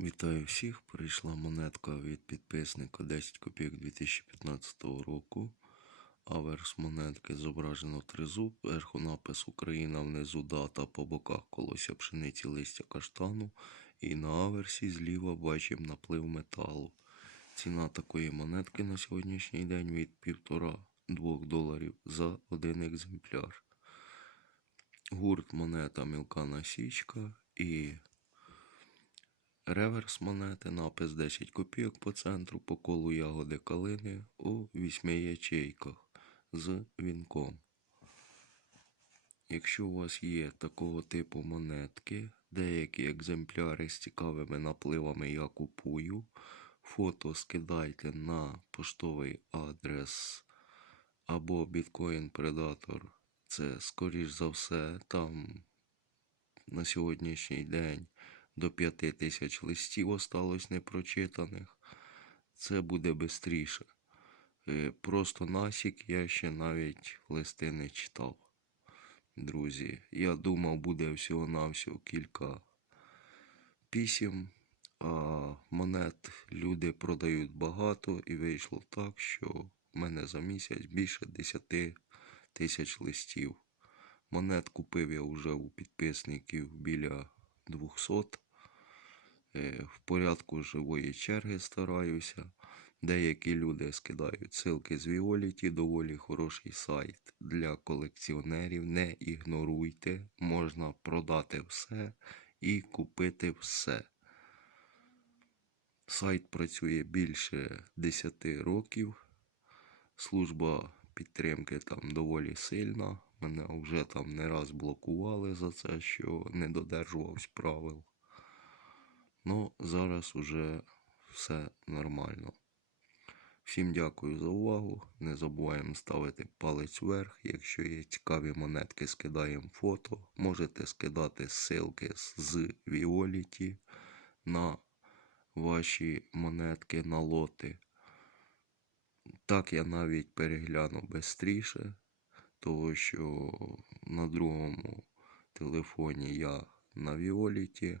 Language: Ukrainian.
Вітаю всіх! Прийшла монетка від підписника 10 копійок 2015 року. Аверс монетки зображено тризуб, зверху напис Україна, внизу дата, по боках колося пшениці листя каштану. І на аверсі зліва бачимо наплив металу. Ціна такої монетки на сьогоднішній день від 1,5-2 доларів за один екземпляр. Гурт монета мілка насічка і Реверс монети, напис 10 копійок по центру, по колу ягоди калини у вісьми ячейках з вінком. Якщо у вас є такого типу монетки, деякі екземпляри з цікавими напливами я купую, фото скидайте на поштовий адрес або Bitcoin Predator. Це, скоріш за все, там на сьогоднішній день до 5 тисяч листів осталось непрочитаних. Це буде швидше. Просто насік я ще навіть листи не читав. Друзі, я думав, буде всього-навсього кілька пісім, а монет люди продають багато, і вийшло так, що в мене за місяць більше 10 тисяч листів. Монет купив я вже у підписників біля 200. Е, В порядку живої черги стараюся. Деякі люди скидають ссылки з Віоліті, доволі хороший сайт для колекціонерів. Не ігноруйте, можна продати все і купити все. Сайт працює більше 10 років. Служба підтримки там доволі сильна. Мене вже там не раз блокували за це, що не додержувався правил. Ну, зараз уже все нормально. Всім дякую за увагу. Не забуваємо ставити палець вверх. Якщо є цікаві монетки, скидаємо фото. Можете скидати ссылки з Віоліті на ваші монетки на лоти. Так я навіть перегляну швидше, тому що на другому телефоні я на Віоліті.